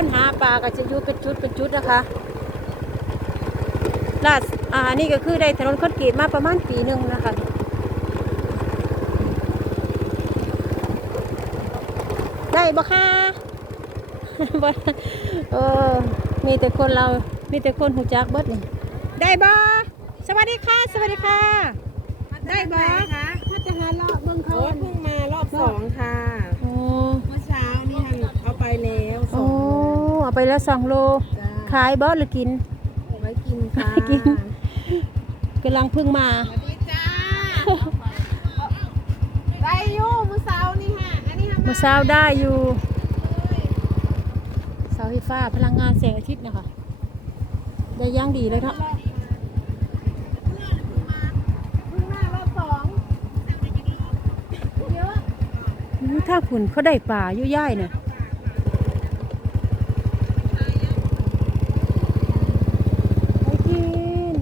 ค้นหาปลาก็จะอยู่เป็นจุดเป็นจุดนะคะล่าสอ่านี่ก็คือได้ถนนคอนกรีตมาประมาณปีหนึ่งนะคะได้บ่ค่ะบ่เออมีแต่คนเรา มีแต่คนหูจักเบิดนี่ได้บ่สวัสดีค่ะ สวัสดีค่ะ ได้บ่คะถ้าจะหาเลาะเบิ่งเขาเพิ่งมารอบสองค่ะ แล้วสองโล จ้าขายบ่หรือกินไว้กินค่ะไว้กิน กำลังเพิ่งมา สวัสดีจ้าได้อยู่มื้อเช้านี่ค่ะ อันนี้ค่ะเมื่อเช้าได้อยู่เสาไฟฟ้าพลังงานแสงอาทิตย์นะคะได้ย่างดีเลยเนาะเพิ่งมารอบสองเยอะอื้อถ้าผุนเขาได้ป่าอยู่ย่ายเนี่ยไปกิน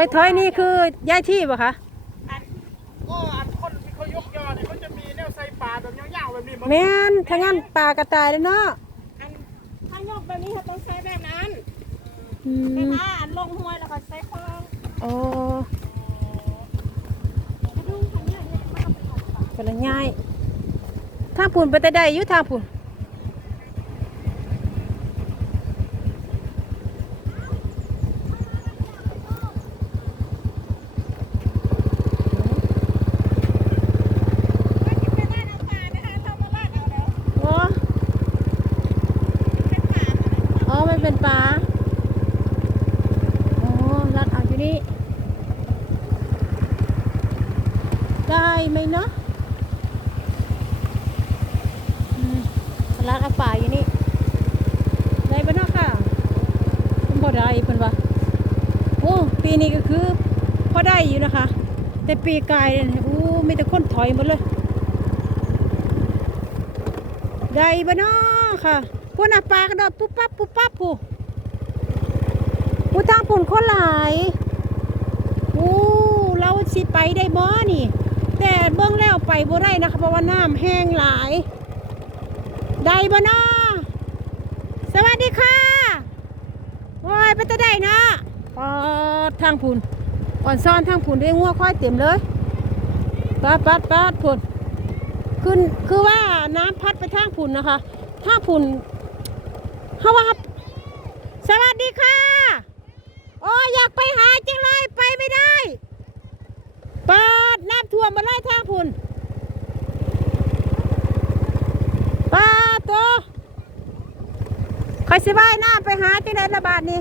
ถอยถอยๆนี่คือย้ายที่ป่ะคะก็อันคนที่เขายกยอเนี่ยเขาจะมีแนวใส่ปลาแบบยาวๆแบบนี้มาแม่นถ้างั้นป่ากระต่ายเลยเนาะอันถ้ายกแบบนี้เขาต้องใช้แบบนั้นอืแต่มถ้าอันลงห้วยแล้วก็ใช้คลองโอ้ดูคันนี้เนี่ยมันเอาไปออกปากกำลังง่ายทางผุนไปแต่ได้อยู่ทางผุนโอ้อ๋อมัน เป็นปลาอ๋อรัดเอาอยู่นี่ ได้ไหมเนาะอืมรัดเอาป่าอยู่นี่ ได้ปะเนาะค่ะมันพอได้เพิ่นว่าโอ้ปีนี้ก็คือพอได้อยู่นะคะ แต่ปีกายเนี่ยโอ้มีแต่คนถอยหมดเลย ได้ปะเนาะค่ะ พวกน่ะปลากระโดดปุ๊บปั๊บปุ๊บปั๊บผู้ผู้ทางผุนคนหลายโอ้เราสิไปได้บ่นี่ แต่เบื้องแล้วไปบ่ได้นะคะเพราะว่าน้ำแห้งหลาย ได้บ่นาะสวัสดีค่ะโอ้ยไปต่ได้เนาะปอดทางผุนอ่อนซ่อนทางผุนได้งัวควายเต็มเลยปัดปัดปัดผุนขึ้นคือว่าน้ำพัดไปทางผุนนะคะทางผุน เฮาว่าสวัสดีค่ะ โอ้ยอยากไปหาจังเลยไปไม่ได้ปิดน้ำท่วมมาไล่ทางพุ่นปลาตัวคอยสิว่ายน้ำไปหาที่ไหนระบาดนี่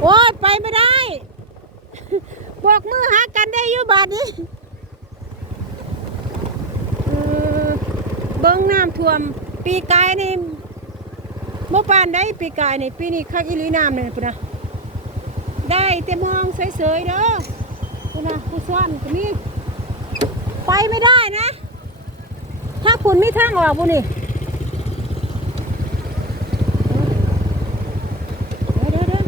โอ้ยไปไม่ได้ บอกมือหากันได้อยู่บาทนี้เออ เบิ้งน้ำท่วม ปีกายนี่เมื่อปานได้ปีกายนี่ปีนี้คักอีลีน้ำเลยพุ่นนะได้แต่มองสวยๆเด้อคุณนะผู้ซ่อนก็มีไปไม่ได้นะ ถ้าคุณไม่ทางออกบุนี่เดี๋ยวเดี๋ยว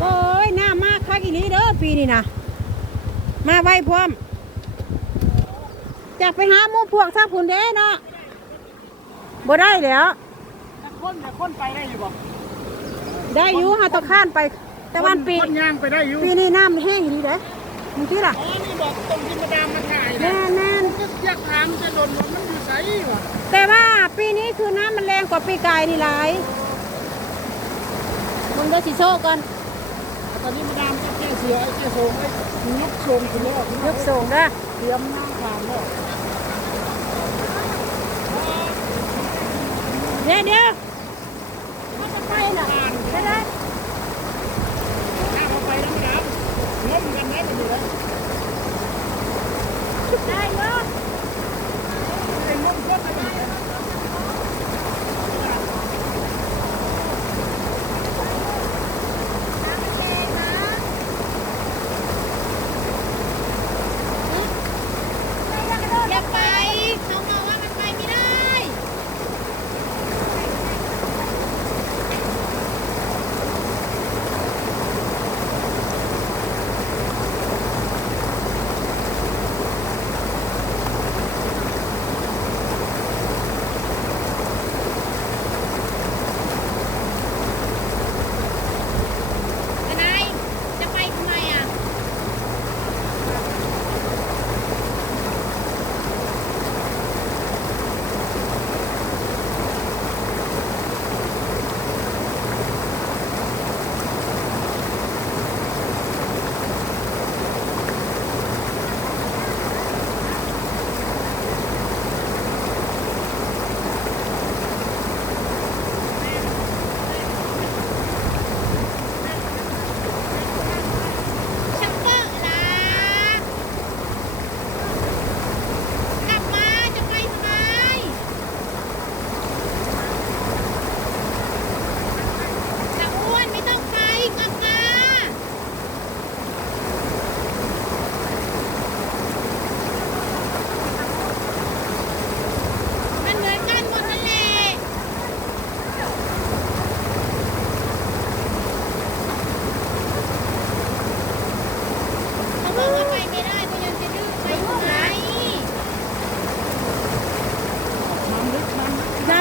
โอ้ยหน้ามากคักอีนี้เด้อปีนี้นะมาไว้พร้อม อยากไปหาหมูพวกทางคุณเด้เนาะบ่ได้แล้วแต่คนแต่คนไปได้อยู่บ่ได้อยู่หาตะข้านไป แต่วันปีคนย่างไปได้อยู่ปีนี้น้ำแห้งดีเด้มึงที่ล่ะอ๋อนี่บอกตรงที่มาดามมาถ่ายแน่นะแน่นก็อยากถามจะโดนว่ามันอยู่ไสวะแต่ว่าปีนี้คือน้ำมันแรงกว่าปีกายนี่หลายมึงได้สิโชคก่อนตอนนี้มาดามก็แก้เสือไอ้แก้โซงไอ้ยกโซงคุณแล้วยกส่งเด้อเตรียมนั่งผ่านแล้ว เดี๋ยวเดี๋ยว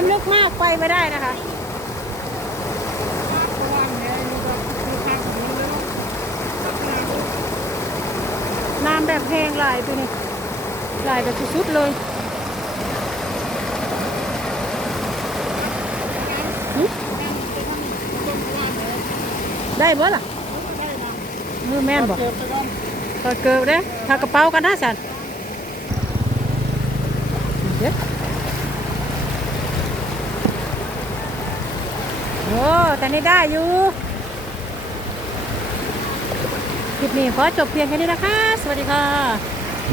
ลึกมากไปไม่ได้นะคะน้ำแบบแห้งหลายตัวนี้หลายแบบสุดๆเลยได้บ่ล่ะมือแม่นบ่เก็บไปก่อนถอดเกิบเด้ถอดกระเป๋ากันนะสันเดี๋ยวโแต่นี่ได้อยู่คลิปนี้ขอจบเพียงแค่นี้นะคะ สวัสดีค่ะ